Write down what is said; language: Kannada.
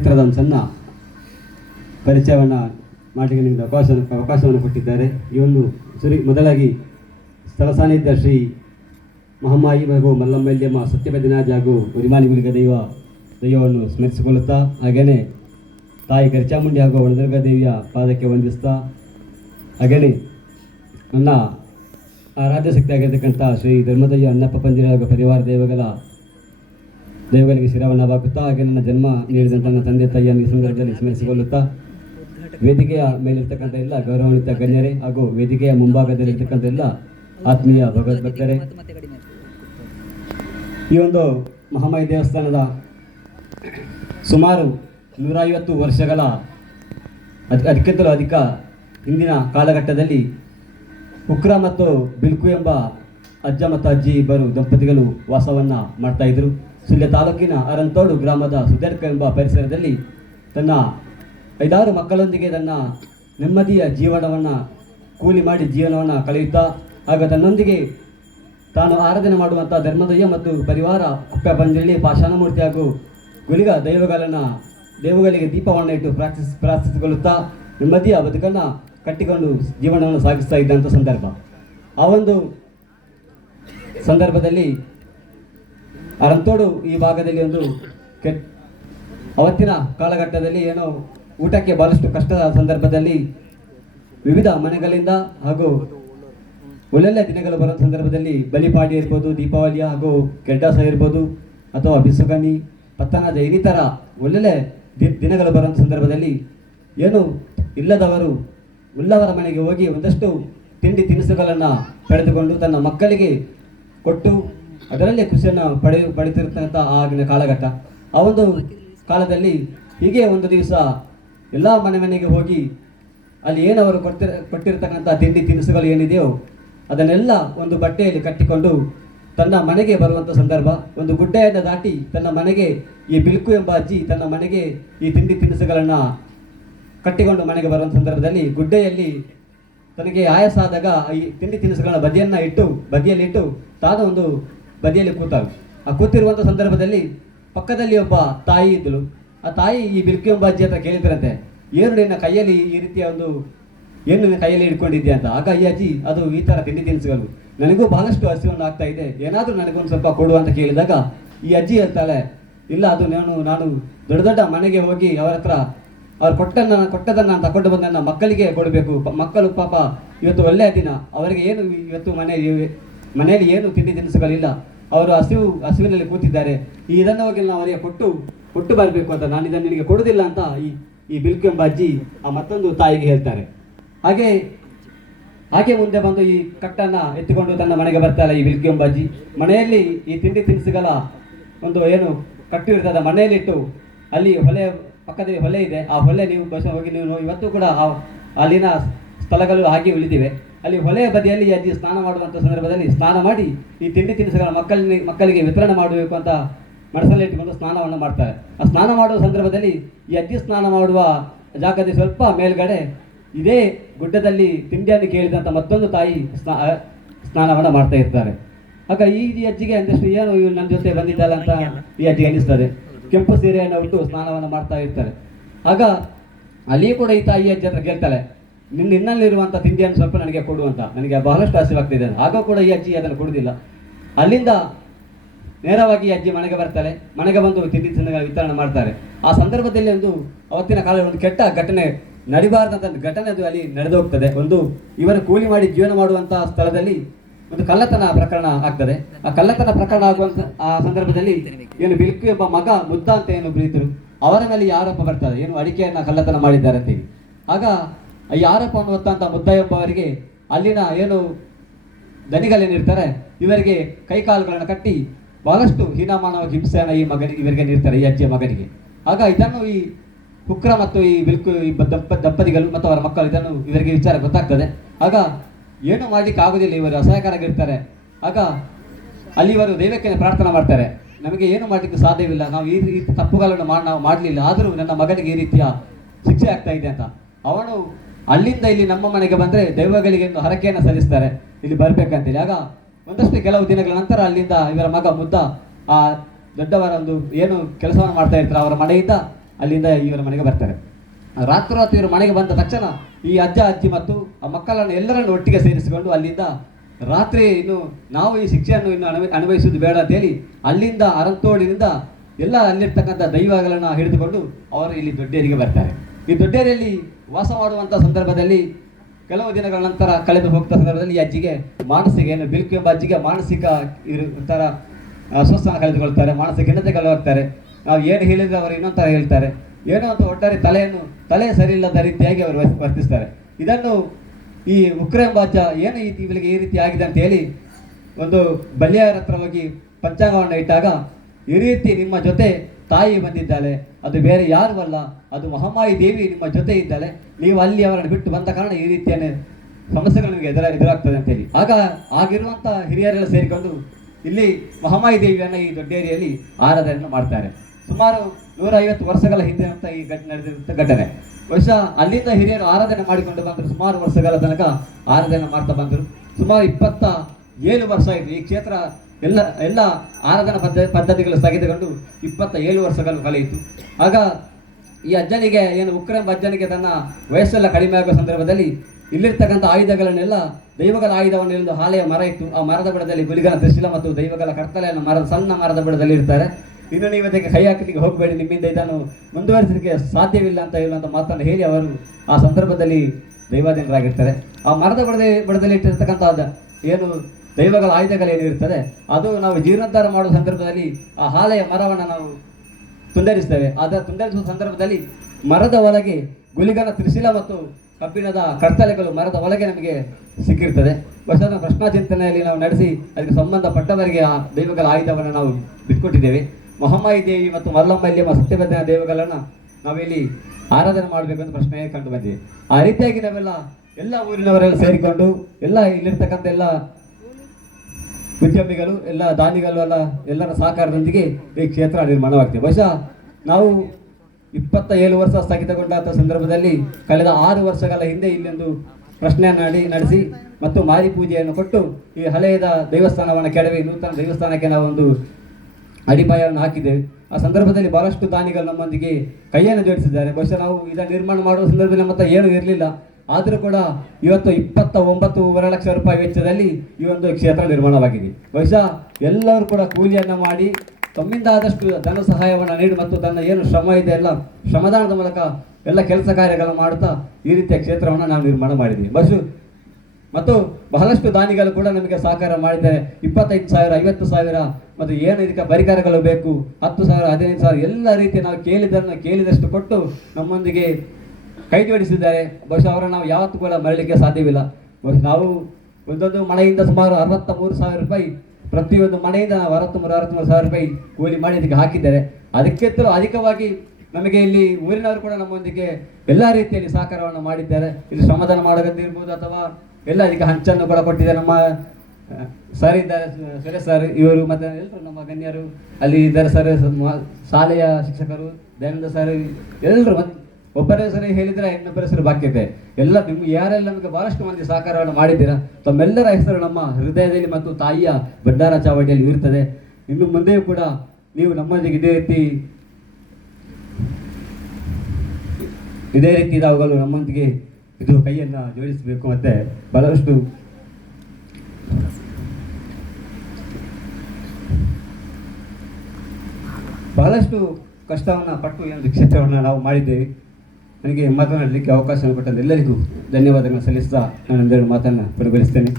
ಚಿತ್ರದ ಒಂದು ಸಣ್ಣ ಪರಿಚಯವನ್ನು ಮಾಡಲಿಕ್ಕೆ ನಿಮಗೆ ಅವಕಾಶವನ್ನು ಕೊಟ್ಟಿದ್ದಾರೆ. ಈ ಒಂದು ಮೊದಲಾಗಿ ಸ್ಥಳ ಸಾನ್ನಿಧ್ಯ ಶ್ರೀ ಮಹಮ್ಮಾಯಿ ಹಾಗೂ ಮಲ್ಲಮ್ಮಲ್ಯಮ್ಮ ಸತ್ಯಭದ್ರನಾಜ್ ಹಾಗೂ ಉರಿಮಾಲಿಗುಲಿಗ ದೈವವನ್ನು ಸ್ಮರಿಸಿಕೊಳ್ಳುತ್ತಾ, ಹಾಗೆಯೇ ತಾಯಿ ಕರಿಚಾಮುಂಡಿ ಹಾಗೂ ವನದುರ್ಗ ದೇವಿಯ ಪಾದಕ್ಕೆ ವಂದಿಸ್ತಾ, ಹಾಗೆಯೇ ನನ್ನ ಆರಾಧ್ಯಶಕ್ತಿ ಆಗಿರ್ತಕ್ಕಂಥ ಶ್ರೀ ಧರ್ಮದಯ್ಯ ಅಣ್ಣಪ್ಪ ಪಂಜಿರ ಹಾಗೂ ಪರಿವಾರ ದೈವಗಳಿಗೆ ಶಿರವನ್ನು ಬಾಗುತ್ತಾ, ಹಾಗೆ ನನ್ನ ಜನ್ಮ ನೀಡಿದಂಥ ನನ್ನ ತಂದೆ ತಾಯಿಯನ್ನು ಈ ಸಂದರ್ಭದಲ್ಲಿ ಸ್ಮರಿಸಿಕೊಳ್ಳುತ್ತಾ, ವೇದಿಕೆಯ ಮೇಲಿರ್ತಕ್ಕಂಥ ಎಲ್ಲ ಗೌರವಾನ್ವಿತ ಗಣ್ಯರೇ ಹಾಗೂ ವೇದಿಕೆಯ ಮುಂಭಾಗದಲ್ಲಿರ್ತಕ್ಕಂಥ ಎಲ್ಲ ಆತ್ಮೀಯ ಭಗವದ್ಭಕ್ತರೇ, ಈ ಒಂದು ಮಹಾಮಾಯಿ ದೇವಸ್ಥಾನದ ಸುಮಾರು 150 ವರ್ಷಗಳ ಅದಕ್ಕಿಂತಲೂ ಅಧಿಕ ಹಿಂದಿನ ಕಾಲಘಟ್ಟದಲ್ಲಿ ಉಕ್ರ ಮತ್ತು ಬಿಲ್ಕು ಎಂಬ ಅಜ್ಜ ಮತ್ತು ಅಜ್ಜಿ ಇಬ್ಬರು ದಂಪತಿಗಳು ವಾಸವನ್ನು ಮಾಡ್ತಾಯಿದ್ರು. ಸುಳ್ಯ ತಾಲೂಕಿನ ಅರಂತೋಡು ಗ್ರಾಮದ ಸುದರ್ಕ ಎಂಬ ಪರಿಸರದಲ್ಲಿ ತನ್ನ 5-6 ಮಕ್ಕಳೊಂದಿಗೆ ತನ್ನ ನೆಮ್ಮದಿಯ ಜೀವನವನ್ನು ಕೂಲಿ ಮಾಡಿ ಜೀವನವನ್ನು ಕಳೆಯುತ್ತಾ, ಆಗ ತನ್ನೊಂದಿಗೆ ತಾನು ಆರಾಧನೆ ಮಾಡುವಂಥ ಧರ್ಮದಯ್ಯ ಮತ್ತು ಪರಿವಾರ ಕುಪ್ಪೆ ಬಂದಿರಲಿ ಪಾಷಾಣಮೂರ್ತಿ ಹಾಗೂ ಗುಲಿಗ ದೇವಗಳಿಗೆ ದೀಪವನ್ನು ಇಟ್ಟು ಪ್ರಾರ್ಥಿಸಿಕೊಳ್ಳುತ್ತಾ ನೆಮ್ಮದಿಯ ಬದುಕನ್ನು ಕಟ್ಟಿಕೊಂಡು ಜೀವನವನ್ನು ಸಾಗಿಸ್ತಾ ಇದ್ದಂಥ ಸಂದರ್ಭ. ಆ ಒಂದು ಸಂದರ್ಭದಲ್ಲಿ ಅರಂತೋಡು ಈ ಭಾಗದಲ್ಲಿ ಒಂದು ಅವತ್ತಿನ ಕಾಲಘಟ್ಟದಲ್ಲಿ ಏನೋ ಊಟಕ್ಕೆ ಬಹಳಷ್ಟು ಕಷ್ಟದ ಸಂದರ್ಭದಲ್ಲಿ ವಿವಿಧ ಮನೆಗಳಿಂದ ಹಾಗೂ ಒಳ್ಳೊಳ್ಳೆ ದಿನಗಳು ಬರೋ ಸಂದರ್ಭದಲ್ಲಿ ಬಲಿಪಾಡಿ ಇರ್ಬೋದು, ದೀಪಾವಳಿಯ ಹಾಗೂ ಕೆಡ್ಡಾಸ ಇರ್ಬೋದು, ಅಥವಾ ಬಿಸುಗನಿ ಪತ್ತನಾದ ಇನ್ನಿತರ ಒಳ್ಳೊಳ್ಳೆ ದಿನಗಳು ಬರುವಂಥ ಸಂದರ್ಭದಲ್ಲಿ ಏನು ಇಲ್ಲದವರು ಉಳ್ಳವರ ಮನೆಗೆ ಹೋಗಿ ಒಂದಷ್ಟು ತಿಂಡಿ ತಿನಿಸುಗಳನ್ನು ಪಡೆದುಕೊಂಡು ತನ್ನ ಮಕ್ಕಳಿಗೆ ಕೊಟ್ಟು ಅದರಲ್ಲೇ ಖುಷಿಯನ್ನು ಪಡೆತಿರ್ತಕ್ಕಂಥ ಆಗಿನ ಕಾಲಘಟ್ಟ. ಆ ಒಂದು ಕಾಲದಲ್ಲಿ ಹೀಗೆ ಒಂದು ದಿವಸ ಎಲ್ಲ ಮನೆಗೆ ಹೋಗಿ ಅಲ್ಲಿ ಏನವರು ಕೊಟ್ಟಿರ್ತಕ್ಕಂಥ ತಿಂಡಿ ತಿನಿಸುಗಳು ಏನಿದೆಯೋ ಅದನ್ನೆಲ್ಲ ಒಂದು ಬಟ್ಟೆಯಲ್ಲಿ ಕಟ್ಟಿಕೊಂಡು ತನ್ನ ಮನೆಗೆ ಬರುವಂಥ ಸಂದರ್ಭ. ಒಂದು ಗುಡ್ಡೆಯನ್ನು ದಾಟಿ ತನ್ನ ಮನೆಗೆ ಈ ಬಿಲ್ಕು ಎಂಬ ಅಜ್ಜಿ ತನ್ನ ಮನೆಗೆ ಈ ತಿಂಡಿ ತಿನಿಸುಗಳನ್ನು ಕಟ್ಟಿಕೊಂಡು ಮನೆಗೆ ಬರುವಂಥ ಸಂದರ್ಭದಲ್ಲಿ ಗುಡ್ಡೆಯಲ್ಲಿ ತನಗೆ ಆಯಾಸ ಆದಾಗ ಈ ತಿಂಡಿ ತಿನಿಸುಗಳನ್ನ ಬದಿಯಲ್ಲಿ ಇಟ್ಟು ತಾನು ಒಂದು ಬದಿಯಲ್ಲಿ ಕೂತಾಳು. ಆ ಕೂತಿರುವಂಥ ಸಂದರ್ಭದಲ್ಲಿ ಪಕ್ಕದಲ್ಲಿ ಒಬ್ಬ ತಾಯಿ ಇದ್ದಳು. ಆ ತಾಯಿ ಈ ಬಿಲ್ಕು ಎಂಬ ಅಜ್ಜಿ ಹತ್ರ ಕೇಳಿದ್ರಂತೆ, ಏನು ನಿನ್ನ ಕೈಯಲ್ಲಿ ಈ ರೀತಿಯ ಏನು ನಿನ್ನ ಕೈಯಲ್ಲಿ ಇಟ್ಕೊಂಡಿದ್ಯಾ ಅಂತ. ಆಗ ಈ ಅಜ್ಜಿ, ಅದು ಈ ಥರ ತಿಂಡಿ ತಿನಿಸುಗಳು, ನನಗೂ ಬಹಳಷ್ಟು ಹಸಿವನ್ನು ಆಗ್ತಾ ಇದೆ, ಏನಾದರೂ ನನಗೊಂದು ಸ್ವಲ್ಪ ಕೊಡು ಅಂತ ಕೇಳಿದಾಗ ಈ ಅಜ್ಜಿ ಹೇಳ್ತಾಳೆ, ಇಲ್ಲ ಅದು ನಾನು ದೊಡ್ಡ ಮನೆಗೆ ಹೋಗಿ ಅವರ ಹತ್ರ ಅವ್ರು ಕೊಟ್ಟದನ್ನು ನಾನು ತಗೊಂಡು ಬಂದು ನನ್ನ ಮಕ್ಕಳಿಗೆ ಕೊಡಬೇಕು. ಮಕ್ಕಳು ಪಾಪ ಇವತ್ತು ಒಳ್ಳೆಯ ದಿನ, ಅವರಿಗೆ ಏನು ಇವತ್ತು ಮನೆಯಲ್ಲಿ ಏನು ತಿಂಡಿ ತಿನಿಸುಗಳಿಲ್ಲ, ಅವರು ಹಸಿವಿನಲ್ಲಿ ಕೂತಿದ್ದಾರೆ, ಇದನ್ನು ಹೋಗಿ ನಾವು ಅವರಿಗೆ ಕೊಟ್ಟು ಬರಬೇಕು ಅಂತ, ನಾನು ಇದನ್ನು ನಿನಗೆ ಕೊಡುವುದಿಲ್ಲ ಅಂತ ಈ ಬಿಲ್ಕು ಎಂಬ ಅಜ್ಜಿ ಆ ಮತ್ತೊಂದು ತಾಯಿಗೆ ಹೇಳ್ತಾರೆ. ಹಾಗೆ ಮುಂದೆ ಬಂದು ಈ ಕಟ್ಟನ್ನು ಎತ್ತಿಕೊಂಡು ತನ್ನ ಮನೆಗೆ ಬರ್ತಾಳೆ ಈ ಬಿಲ್ಕು ಎಂಬ ಅಜ್ಜಿ. ಮನೆಯಲ್ಲಿ ಈ ತಿಂಡಿ ತಿನಿಸುಗಳ ಒಂದು ಏನು ಕಟ್ಟು ಇರ್ತದೆ ಮನೆಯಲ್ಲಿಟ್ಟು, ಅಲ್ಲಿ ಪಕ್ಕದಲ್ಲಿ ಹೊಲೆ ಇದೆ, ಆ ಹೊಲೆ ನೀವು ಹೋಗಿ ನೀವು ಇವತ್ತು ಕೂಡ ಅಲ್ಲಿನ ಸ್ಥಳಗಳು ಹಾಗೆ ಉಳಿದಿವೆ. ಅಲ್ಲಿ ಹೊಲೆಯ ಬದಿಯಲ್ಲಿ ಈ ಅಜ್ಜಿ ಸ್ನಾನ ಮಾಡುವಂಥ ಸಂದರ್ಭದಲ್ಲಿ ಸ್ನಾನ ಮಾಡಿ ಈ ತಿಂಡಿ ತಿನಿಸುಗಳ ಮಕ್ಕಳಿಗೆ ವಿತರಣೆ ಮಾಡಬೇಕು ಅಂತ ಮನಸ್ಸಲ್ಲಿ ಇಟ್ಟುಕೊಂಡು ಸ್ನಾನವನ್ನು ಮಾಡ್ತಾರೆ. ಆ ಸ್ನಾನ ಮಾಡುವ ಸಂದರ್ಭದಲ್ಲಿ ಈ ಅಜ್ಜಿ ಸ್ನಾನ ಮಾಡುವ ಜಾಗದಲ್ಲಿ ಸ್ವಲ್ಪ ಮೇಲ್ಗಡೆ ಇದೇ ಗುಡ್ಡದಲ್ಲಿ ತಿಂಡಿಯನ್ನು ಕೇಳಿದಂಥ ಮತ್ತೊಂದು ತಾಯಿ ಸ್ನಾನವನ್ನು ಮಾಡ್ತಾ ಇರ್ತಾರೆ. ಆಗ ಈ ಅಜ್ಜಿಗೆ ಅಂದಷ್ಟು ಏನು ಇವ್ರು ನನ್ನ ಜೊತೆ ಬಂದಿದ್ದಲ್ಲ ಅಂತ ಈ ಅಜ್ಜಿಗೆ ಅನ್ನಿಸ್ತದೆ. ಕೆಂಪು ಸೀರೆಯನ್ನು ಉಟ್ಟು ಸ್ನಾನವನ್ನು ಮಾಡ್ತಾ ಇರ್ತಾರೆ. ಆಗ ಅಲ್ಲಿ ಕೂಡ ಈ ತಾಯಿ ಅಜ್ಜಿ ಹತ್ರ ಕೇಳ್ತಾಳೆ, ನಿನ್ನಲ್ಲಿರುವಂಥ ತಿಂಡಿಯನ್ನು ಸ್ವಲ್ಪ ನನಗೆ ಕೊಡುವಂತ, ನನಗೆ ಬಹಳಷ್ಟು ಹಸಿವಾಗ್ತಿದೆ. ಆಗ ಕೂಡ ಈ ಅಜ್ಜಿ ಅದನ್ನು ಕೊಡುವುದಿಲ್ಲ. ಅಲ್ಲಿಂದ ನೇರವಾಗಿ ಈ ಅಜ್ಜಿ ಮನೆಗೆ ಬರ್ತಾಳೆ. ಮನೆಗೆ ಬಂದು ತಿಂಡಿ ತಿನಿಸುಗಳ ವಿತರಣೆ ಮಾಡ್ತಾರೆ. ಆ ಸಂದರ್ಭದಲ್ಲಿ ಅವತ್ತಿನ ಕಾಲದಲ್ಲಿ ಒಂದು ಕೆಟ್ಟ ಘಟನೆ, ನಡಿಬಾರದಂಥ ಘಟನೆ ಅದು ಅಲ್ಲಿ ನಡೆದು ಹೋಗ್ತದೆ. ಇವರು ಕೂಲಿ ಮಾಡಿ ಜೀವನ ಮಾಡುವಂಥ ಸ್ಥಳದಲ್ಲಿ ಒಂದು ಕಳ್ಳತನ ಪ್ರಕರಣ ಆಗ್ತದೆ. ಆ ಕಳ್ಳತನ ಪ್ರಕರಣ ಆಗುವಂಥ ಆ ಸಂದರ್ಭದಲ್ಲಿ ಏನು ಬಿಲ್ಕು ಎಂಬ ಮಗ ಮುದ್ದ ಅಂತ ಏನು ಬರೀತರು, ಅವರ ಮೇಲೆ ಈ ಆರೋಪ ಬರ್ತದೆ, ಏನು ಅಡಿಕೆಯನ್ನು ಕಳ್ಳತನ ಮಾಡಿದ್ದಾರೆ ಅಂತೇಳಿ. ಆಗ ಈ ಆರೋಪವನ್ನು ಹೊತ್ತಂಥ ಮುದ್ದ ಎಂಬವರಿಗೆ ಅಲ್ಲಿನ ಏನು ದನಿಗಳೇನಿರ್ತಾರೆ ಇವರಿಗೆ ಕೈಕಾಲುಗಳನ್ನು ಕಟ್ಟಿ ಬಹಳಷ್ಟು ಹೀನಮಾನವ ಹಿಂಸೆಯನ್ನು ಇವರಿಗೆ ನೀಡ್ತಾರೆ, ಈ ಅಜ್ಜಿಯ ಮಗನಿಗೆ. ಆಗ ಇದನ್ನು ಈ ಉಕ್ರ ಮತ್ತು ಈ ಬಿಲ್ಕು ಈ ದಂಪತಿಗಳು ಮತ್ತು ಅವರ ಮಕ್ಕಳು ಇವರಿಗೆ ವಿಚಾರ ಗೊತ್ತಾಗ್ತದೆ. ಆಗ ಏನು ಮಾಡಲಿಕ್ಕೆ ಆಗೋದಿಲ್ಲ, ಇವರು ಅಸಹಾಯಕರಾಗಿರ್ತಾರೆ. ಆಗ ಅಲ್ಲಿ ಇವರು ದೈವಕ್ಕೆ ಪ್ರಾರ್ಥನೆ ಮಾಡ್ತಾರೆ, ನಮಗೆ ಏನು ಮಾಡಲಿಕ್ಕೆ ಸಾಧ್ಯವಿಲ್ಲ, ನಾವು ಈ ರೀತಿ ತಪ್ಪುಗಳನ್ನು ನಾವು ಮಾಡಲಿಲ್ಲ, ಆದರೂ ನನ್ನ ಮಗನಿಗೆ ಈ ರೀತಿಯ ಶಿಕ್ಷೆ ಆಗ್ತಾ ಇದೆ ಅಂತ. ಅವನು ಅಲ್ಲಿಂದ ಇಲ್ಲಿ ನಮ್ಮ ಮನೆಗೆ ಬಂದರೆ ದೈವಗಳಿಗೆ ಒಂದು ಹರಕೆಯನ್ನು ಸಲ್ಲಿಸ್ತಾರೆ, ಇಲ್ಲಿ ಬರಬೇಕಂತೇಳಿ. ಆಗ ಒಂದಷ್ಟು ಕೆಲವು ದಿನಗಳ ನಂತರ ಅಲ್ಲಿಂದ ಇವರ ಮಗ ಮುದ್ದ ಆ ದೊಡ್ಡವರ ಏನು ಕೆಲಸವನ್ನು ಮಾಡ್ತಾ ಇರ್ತಾರೆ ಅವರ ಮನೆಯಿಂದ ಅಲ್ಲಿಂದ ಇವರ ಮನೆಗೆ ಬರ್ತಾರೆ. ರಾತ್ರೋರಾತ್ರಿ ಇವರು ಮನೆಗೆ ಬಂದ ತಕ್ಷಣ ಈ ಅಜ್ಜ ಅಜ್ಜಿ ಮತ್ತು ಆ ಮಕ್ಕಳನ್ನು ಎಲ್ಲರನ್ನು ಒಟ್ಟಿಗೆ ಸೇರಿಸಿಕೊಂಡು ಅಲ್ಲಿಂದ ರಾತ್ರಿ ಇನ್ನು ನಾವು ಈ ಶಿಕ್ಷೆಯನ್ನು ಇನ್ನು ಅನುಭವಿಸುವುದು ಬೇಡ ಅಂತೇಳಿ ಅಲ್ಲಿಂದ ಅರಂತೋಡಿನಿಂದ ಎಲ್ಲ ಅಲ್ಲಿರ್ತಕ್ಕಂಥ ದೈವಗಳನ್ನು ಹಿಡಿದುಕೊಂಡು ಅವರು ಇಲ್ಲಿ ದೊಡ್ಡೇರಿಗೆ ಬರ್ತಾರೆ. ಈ ದೊಡ್ಡೇರಿಯಲ್ಲಿ ವಾಸ ಮಾಡುವಂಥ ಸಂದರ್ಭದಲ್ಲಿ ಕೆಲವು ದಿನಗಳ ನಂತರ ಕಳೆದು ಹೋಗ್ತಾ ಸಂದರ್ಭದಲ್ಲಿ ಈ ಅಜ್ಜಿಗೆ ಮಾನಸಿಕ ಏನು ಬಿಲ್ಕು ಎಂಬ ಅಜ್ಜಿಗೆ ಮಾನಸಿಕ ಒಂಥರ ಅಸ್ವಸ್ಥನ ಕಳೆದುಕೊಳ್ತಾರೆ, ಮಾನಸಿಕ ಖಿನ್ನತೆಗಳು ಹೋಗ್ತಾರೆ. ನಾವು ಏನು ಹೇಳಿದರೆ ಅವರು ಇನ್ನೊಂದು ಥರ ಹೇಳ್ತಾರೆ, ಏನೋ ಅಂತ ಒಟ್ಟಾರೆ ತಲೆ ಸರಿ ಇಲ್ಲದ ರೀತಿಯಾಗಿ ಅವರು ವರ್ತಿಸ್ತಾರೆ. ಇದನ್ನು ಈ ಉಕ್ರ ಎಂಬ ಅಜ್ಜ ಏನು ಇವಳಿಗೆ ಈ ರೀತಿ ಆಗಿದೆ ಅಂತ ಹೇಳಿ ಒಂದು ಬಲ್ಯಾರ ಹತ್ರ ಹೋಗಿ ಪಂಚಾಂಗವನ್ನು ಇಟ್ಟಾಗ ಈ ರೀತಿ ನಿಮ್ಮ ಜೊತೆ ತಾಯಿ ಬಂದಿದ್ದಾಳೆ, ಅದು ಬೇರೆ ಯಾರು ಅಲ್ಲ, ಅದು ಮಹಾಮಾಯಿ ದೇವಿ ನಿಮ್ಮ ಜೊತೆ ಇದ್ದಾಳೆ, ನೀವು ಅಲ್ಲಿ ಅವರನ್ನು ಬಿಟ್ಟು ಬಂದ ಕಾರಣ ಈ ರೀತಿಯ ಸಮಸ್ಯೆಗಳು ನಿಮಗೆ ಎದುರಾಗ್ತದೆ ಅಂತೇಳಿ ಆಗಿರುವಂಥ ಹಿರಿಯರೆಲ್ಲ ಸೇರಿಕೊಂಡು ಇಲ್ಲಿ ಮಹಾಮಾಯಿ ದೇವಿಯನ್ನು ಈ ದೊಡ್ಡೇರಿಯಲ್ಲಿ ಆರಾಧನೆಯನ್ನು ಮಾಡ್ತಾರೆ. ಸುಮಾರು 150 ವರ್ಷಗಳ ಹಿಂದೆ ಅಂತ ಈ ನಡೆದಿರುವಂಥ ಘಟನೆ. ಬಹುಶಃ ಅಲ್ಲಿಂದ ಹಿರಿಯರು ಆರಾಧನೆ ಮಾಡಿಕೊಂಡು ಬಂದರು. ಸುಮಾರು ವರ್ಷಗಳ ತನಕ ಆರಾಧನೆ ಮಾಡ್ತಾ ಬಂದರು. ಸುಮಾರು 27 ವರ್ಷ ಆಯಿತು. ಈ ಕ್ಷೇತ್ರ ಎಲ್ಲ ಆರಾಧನಾ ಪದ್ಧತಿಗಳು ಸ್ಥಗಿತಗೊಂಡು 27 ವರ್ಷಗಳು ಕಳೆಯಿತು. ಆಗ ಈ ಅಜ್ಜನಿಗೆ ಏನು ಉಕ್ರೆಂಬ ಅಜ್ಜನಿಗೆ ತನ್ನ ವಯಸ್ಸೆಲ್ಲ ಕಡಿಮೆ ಆಗುವ ಸಂದರ್ಭದಲ್ಲಿ ಇಲ್ಲಿರ್ತಕ್ಕಂಥ ಆಯುಧಗಳನ್ನೆಲ್ಲ ದೈವಗಳ ಆಯುಧವನ್ನು ಹಾಲೆಯ ಮರ ಇಟ್ಟು ಆ ಮರದ ಬುಡದಲ್ಲಿ ಗುಲಿಗನ ತ್ರಿಶೂಲ ಮತ್ತು ದೈವಗಳ ಕರ್ತಲೆಯನ್ನು ಸಣ್ಣ ಮರದ ಬುಡದಲ್ಲಿ ಇರ್ತಾರೆ. ಇನ್ನು ನೀವು ಇದಕ್ಕೆ ಕೈ ಹಾಕಲಿಕ್ಕೆ ಹೋಗಬೇಡಿ, ನಿಮ್ಮಿಂದ ಇದನ್ನು ಮುಂದುವರಿಸಲಿಕ್ಕೆ ಸಾಧ್ಯವಿಲ್ಲ ಅಂತ ಹೇಳುವಂಥ ಮಾತನ್ನು ಹೇಳಿ ಅವರು ಆ ಸಂದರ್ಭದಲ್ಲಿ ದೈವಾಧೀನರಾಗಿರ್ತಾರೆ. ಆ ಮರದ ಬುಡದಲ್ಲಿ ಇಟ್ಟಿರ್ತಕ್ಕಂಥ ಏನು ದೈವಗಳ ಆಯುಧಗಳೇನಿರ್ತದೆ ಅದು ನಾವು ಜೀರ್ಣೋದ್ಧಾರ ಮಾಡುವ ಸಂದರ್ಭದಲ್ಲಿ ಆ ಹಾಲೆಯ ಮರವನ್ನು ನಾವು ತುಂಡರಿಸ್ತೇವೆ. ತುಂಡರಿಸುವ ಸಂದರ್ಭದಲ್ಲಿ ಮರದ ಒಳಗೆ ಗುಲಿಗನ ತ್ರಿಶೂಲ ಮತ್ತು ಕಬ್ಬಿಣದ ಕರ್ತಲೆಗಳು ಮರದ ಒಳಗೆ ನಮಗೆ ಸಿಕ್ಕಿರ್ತದೆ. ಬಹುಶಃ ಪ್ರಶ್ನಾ ಚಿಂತನೆಯಲ್ಲಿ ನಾವು ನಡೆಸಿ ಅದಕ್ಕೆ ಸಂಬಂಧಪಟ್ಟವರಿಗೆ ಆ ದೈವಗಳ ಆಯುಧವನ್ನು ನಾವು ಬಿಟ್ಕೊಟ್ಟಿದ್ದೇವೆ. ಮಹಾಮಾಯಿ ದೇವಿ ಮತ್ತು ಮಲ್ಲಮ್ಮಲ್ಲಿ ಸತ್ಯಬದ್ಧನ ದೈವಗಳನ್ನು ನಾವಿಲ್ಲಿ ಆರಾಧನೆ ಮಾಡಬೇಕು ಅಂತ ಪ್ರಶ್ನೆ ಕಂಡು ಬಂದಿದೆ. ಆ ರೀತಿಯಾಗಿ ನಾವೆಲ್ಲ ಎಲ್ಲ ಊರಿನವರೆಲ್ಲ ಸೇರಿಕೊಂಡು ಎಲ್ಲ ಇಲ್ಲಿರ್ತಕ್ಕಂಥ ಎಲ್ಲ ಉದ್ಯಮಿಗಳು ಎಲ್ಲ ದಾನಿಗಳು ಎಲ್ಲರ ಸಹಕಾರದೊಂದಿಗೆ ಈ ಕ್ಷೇತ್ರ ನಿರ್ಮಾಣವಾಗ್ತದೆ. ಬಹುಶಃ ನಾವು 27 ವರ್ಷ ಸ್ಥಗಿತಗೊಂಡಂಥ ಸಂದರ್ಭದಲ್ಲಿ ಕಳೆದ 6 ವರ್ಷಗಳ ಹಿಂದೆ ಇಲ್ಲೊಂದು ಪ್ರಶ್ನೆಯನ್ನು ನಡೆಸಿ ಮತ್ತು ಮಾರಿ ಪೂಜೆಯನ್ನು ಕೊಟ್ಟು ಈ ಹಳೆಯದ ದೇವಸ್ಥಾನವನ್ನು ಕೆಡವಿ ನೂತನ ದೇವಸ್ಥಾನಕ್ಕೆ ನಾವು ಒಂದು ಅಡಿಪಾಯವನ್ನು ಹಾಕಿದ್ದೇವೆ. ಆ ಸಂದರ್ಭದಲ್ಲಿ ಬಹಳಷ್ಟು ದಾನಿಗಳು ನಮ್ಮೊಂದಿಗೆ ಕೈಯನ್ನು ಜೋಡಿಸಿದ್ದಾರೆ. ಬಹುಶಃ ನಾವು ಇದನ್ನು ನಿರ್ಮಾಣ ಮಾಡುವ ಸಂದರ್ಭದಲ್ಲಿ ನಮ್ಮ ಹತ್ರ ಏನೂ ಇರಲಿಲ್ಲ. ಆದರೂ ಕೂಡ ಇವತ್ತು 29 ಲಕ್ಷ ರೂಪಾಯಿ ವೆಚ್ಚದಲ್ಲಿ ಈ ಒಂದು ಕ್ಷೇತ್ರ ನಿರ್ಮಾಣವಾಗಿದೆ. ಬಹುಶಃ ಎಲ್ಲರೂ ಕೂಡ ಕೂಲಿಯನ್ನು ಮಾಡಿ ತಮ್ಮಿಂದ ಆದಷ್ಟು ಧನ ಸಹಾಯವನ್ನು ನೀಡಿ ಮತ್ತು ತನ್ನ ಏನು ಶ್ರಮ ಇದೆ ಎಲ್ಲ ಶ್ರಮದಾನದ ಮೂಲಕ ಎಲ್ಲ ಕೆಲಸ ಕಾರ್ಯಗಳನ್ನು ಮಾಡುತ್ತಾ ಈ ರೀತಿಯ ಕ್ಷೇತ್ರವನ್ನು ನಾವು ನಿರ್ಮಾಣ ಮಾಡಿದ್ದೀವಿ. ಮತ್ತು ಬಹಳಷ್ಟು ದಾನಿಗಳು ಕೂಡ ನಮಗೆ ಸಹಕಾರ ಮಾಡಿದ್ದಾರೆ. 25,000 50,000 ಮತ್ತು ಏನು ಇದಕ್ಕೆ ಪರಿಕರಗಳು ಬೇಕು 10,000 15,000 ಎಲ್ಲ ರೀತಿ ನಾವು ಕೇಳಿದಷ್ಟು ಕೊಟ್ಟು ನಮ್ಮೊಂದಿಗೆ ಕೈ ಜೋಡಿಸಿದ್ದಾರೆ. ಬಹುಶಃ ಅವರನ್ನು ನಾವು ಯಾವತ್ತೂ ಕೂಡ ಮರಳಿಕ್ಕೆ ಸಾಧ್ಯವಿಲ್ಲ. ಬಹುಶಃ ನಾವು ಒಂದೊಂದು ಮನೆಯಿಂದ ಸುಮಾರು 63,000 ರೂಪಾಯಿ ಪ್ರತಿಯೊಂದು ಮನೆಯಿಂದ ನಾವು 63,000 ರೂಪಾಯಿ ಕೂಲಿ ಮಾಡಿ ಇದಕ್ಕೆ ಹಾಕಿದ್ದಾರೆ. ಅದಕ್ಕಿಂತಲೂ ಅಧಿಕವಾಗಿ ನಮಗೆ ಇಲ್ಲಿ ಊರಿನವರು ಕೂಡ ನಮ್ಮೊಂದಿಗೆ ಎಲ್ಲ ರೀತಿಯಲ್ಲಿ ಸಹಕಾರವನ್ನು ಮಾಡಿದ್ದಾರೆ. ಇಲ್ಲಿ ಶ್ರಮದಾನ ಮಾಡೋದಿರ್ಬೋದು ಅಥವಾ ಎಲ್ಲ ಇದಕ್ಕೆ ಹಂಚನ್ನು ಕೂಡ ಕೊಟ್ಟಿದ್ದಾರೆ. ನಮ್ಮ ಸರ್ ಇದ್ದಾರೆ, ಸುರೇಶ್ ಸರ್, ಇವರು ಮತ್ತು ಎಲ್ಲರೂ ನಮ್ಮ ಗಣ್ಯರು ಅಲ್ಲಿ ಇದ್ದಾರೆ. ಸರ್ ಶಾಲೆಯ ಶಿಕ್ಷಕರು ದಯಾನಂದ ಸರ್ ಎಲ್ಲರೂ ಒಬ್ಬರ ಹೆಸರು ಹೇಳಿದರೆ ಇನ್ನೊಬ್ಬರ ಹೆಸರು ಬಾಕಿ ಇದೆ. ಎಲ್ಲ ನಿಮ್ಗೆ ಯಾರೆಲ್ಲ ನಮಗೆ ಬಹಳಷ್ಟು ಮಂದಿ ಸಹಕಾರವನ್ನು ಮಾಡಿದ್ದೀರಾ. ತಮ್ಮೆಲ್ಲರ ಹೆಸರು ನಮ್ಮ ಹೃದಯದಲ್ಲಿ ಮತ್ತು ತಾಯಿಯ ಭಂಡಾರ ಚಾವಟಿಯಲ್ಲಿ ಇರ್ತದೆ. ಇನ್ನು ಮುಂದೆಯೂ ಕೂಡ ನೀವು ನಮ್ಮೊಂದಿಗೆ ಇದೇ ರೀತಿ ಇದಾಗಲು ನಮ್ಮೊಂದಿಗೆ ಇದು ಕೈಯನ್ನು ಜೋಡಿಸಬೇಕು. ಮತ್ತು ಬಹಳಷ್ಟು ಕಷ್ಟವನ್ನು ಪಟ್ಟು ಈ ಒಂದು ಕ್ಷೇತ್ರವನ್ನು ನಾವು ಮಾಡಿದ್ದೇವೆ. ನನಗೆ ಮಾತನಾಡಲಿಕ್ಕೆ ಅವಕಾಶ ಕೊಟ್ಟದ್ದು ಎಲ್ಲರಿಗೂ ಧನ್ಯವಾದಗಳನ್ನು ಸಲ್ಲಿಸ್ತಾ ನಾನು ಒಂದೆರಡು ಮಾತನ್ನು ಕೊನೆಗೊಳಿಸ್ತೇನೆ.